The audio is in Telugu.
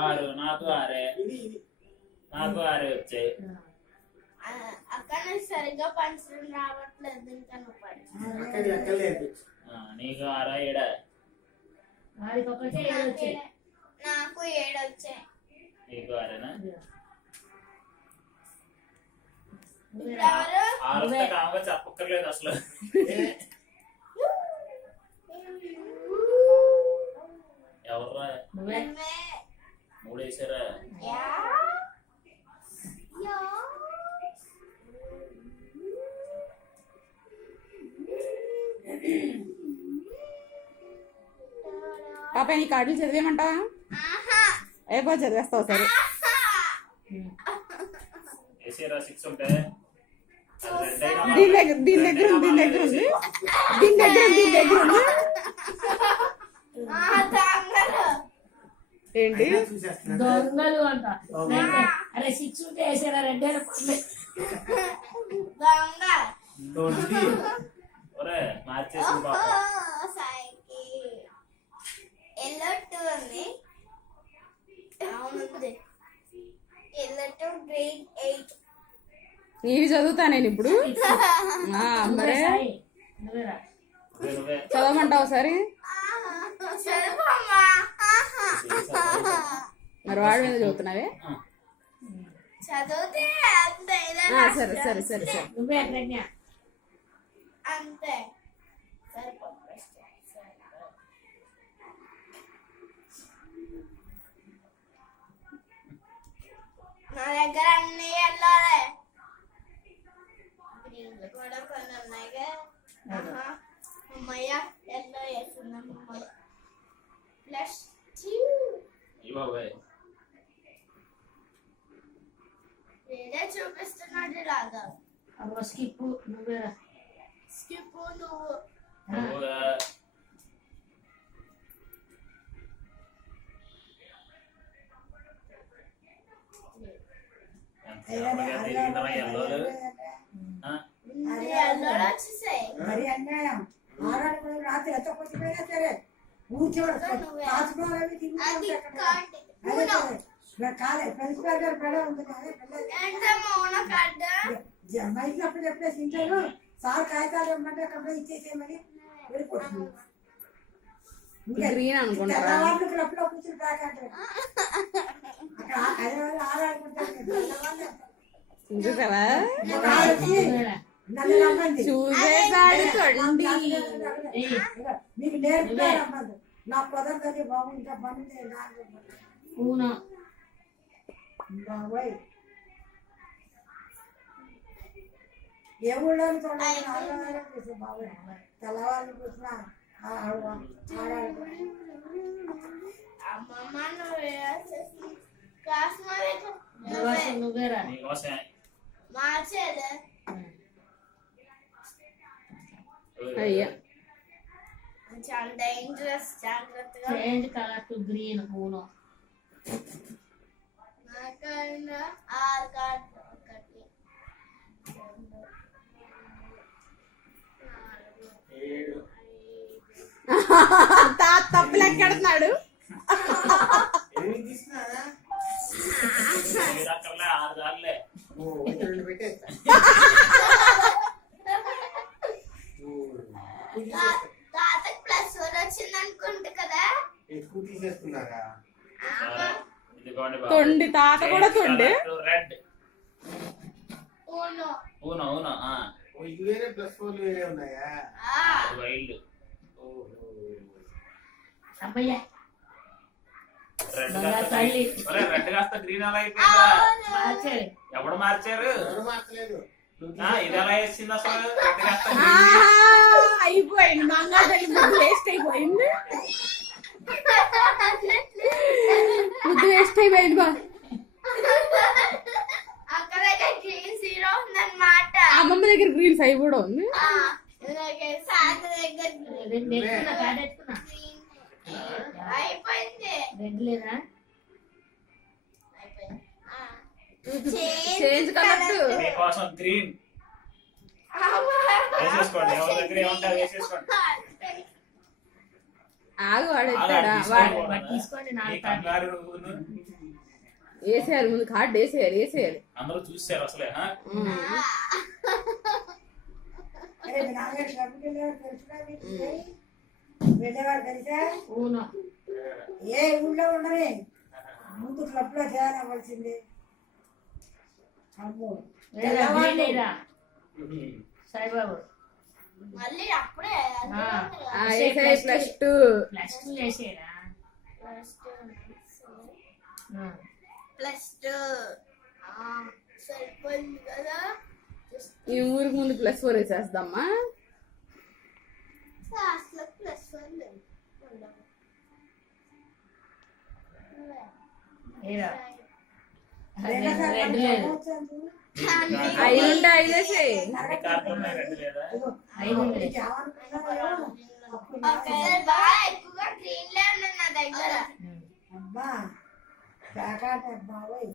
ఆరు నాకు ఆరే వచ్చాయి. అక్కడ సరిగ్గా పంచడం రావట్లేదు. ఇంకా నీకు 6 7 నాకు 7 వచ్చాయి. నీకు 6 కామగా చెప్పక్కర్లేదు అసలు. ఎవర్రా 3 వేసారా? పాప నీ కార్డులు చదివేమంటావా? అయిపో చదివేస్తావు సరే. దీని దగ్గర ఉంది. ఏంటి దొంగలు అంట. అరే 6 ఉంటే వేసారా? 2 ఇవి చదువుతా నేను ఇప్పుడు. మరే చదవమంటావు సరే? మరి వాడి మీద చదువుతున్నావే? చదివితే సరే సరే సరే సరే. అంతే. నా దగ్గర అన్ని వెళ్ళాలి. కూడా కొన్ని ఉన్నాయిగా. అమ్మయ్య ఎల్లో వేస్తున్నాం. వేరే చూపిస్తున్నాడు లాగా. స్కిప్ నువ్వేరా? స్కిప్ నువ్వు. మరి అన్యాయం. ఆరాడు రాత్రి ఎంత కొట్టిపోయినా సరే కాలే ప్రిన్సిపల్ గారు పెడ ఉంటుంది. మైక్ అప్పుడు చెప్పేసి ఇంటారు సార్ కాగితాలు ఇవ్వమంటే అక్కడ ఇచ్చేసేయమని వెళ్ళిపోతుంది. అప్పుడు కూర్చుని బ్యాక్ అంటారు. అక్కడ ఆరాడుకుంటారు. మీకు నేర్పుతారు. నా కుదరదని బాబు ఇంకా పని బాబాయ్ ఏ ఊళ్ళో చూడాలి. బాబాయ్ తెల్లవారిని చూసినా అయ్యా చాలా డేంజరస్. జాగ్రత్తగా చేంజ్ కలర్ టు గ్రీన్. పూను నాకైనా 6 కార్డు. 1 2 3 తప్పులు ఎక్కడున్నాడు. తాతకి +1 వచ్చింది అనుకుంటా కదా. తొండి తాత కూడా తొండి. అబ్బయ్యా గ్రీన్ అలా అయిపోయిందా? ఎవడు మార్చారు? ఇది ఎలా వేసింది అసలు? అయిపోయింది. బంగారు ముద్దు వేస్ట్ అయిపోయింది. ముద్దు వేస్ట్ అయిపోయింది. బా అమ్మమ్మ దగ్గర గ్రీన్ 5 కూడా ఉంది. చేంజ్ కలర్ మీకోసం గ్రీన్ వేసేసుకోండి. ఎవరి దగ్గర ఏముంటే వేసేసుకోండి. ఆగు వాడు ఆగు, ఎత్తాడా అది వాడు తీసుకోకూడదా? వాడు తీసుకోండి, నాకు నీ కంగారు నువ్వును. వేసేయాలి ముందు కార్డు వేసేయాలి అందరూ చూసారు అసలే ఆ? అరే మీ నాన్నగారు క్లబ్కి వెళ్ళేవారు తెలుసుగా మీకు? వెళ్ళేవారు తెలుసా? ఊను. ఏ ఊళ్ళో ఉండని ముందు క్లబ్ లో చేరవలసింది. అమ్మో లేదా గ్రీన్ ఏరా, సాయిబాబు మళ్ళీ అప్పుడే వేసేయి +2 +2 వేసేరా. +2 సరిపోయింది కదా. ఈ ఊరికి ముందు +4 వేసేద్దామా. అసలు +1 లేదు. ఏరా రెడ్ రెండోసారి లేదు. వచ్చాను. 5 ఉంటే 5 వేసేయి. నీ కార్డు ఉన్నాయి, రెండు లేదా? ఇదిగో, ఐదు ఉంది. నీకు ఏమనుకున్నారో అప్పుడు ఒకసారి బాగా ఎక్కువగా గ్రీన్ లే ఉన్నది నా దగ్గర. అబ్బా ప్యాకాట బాబోయ్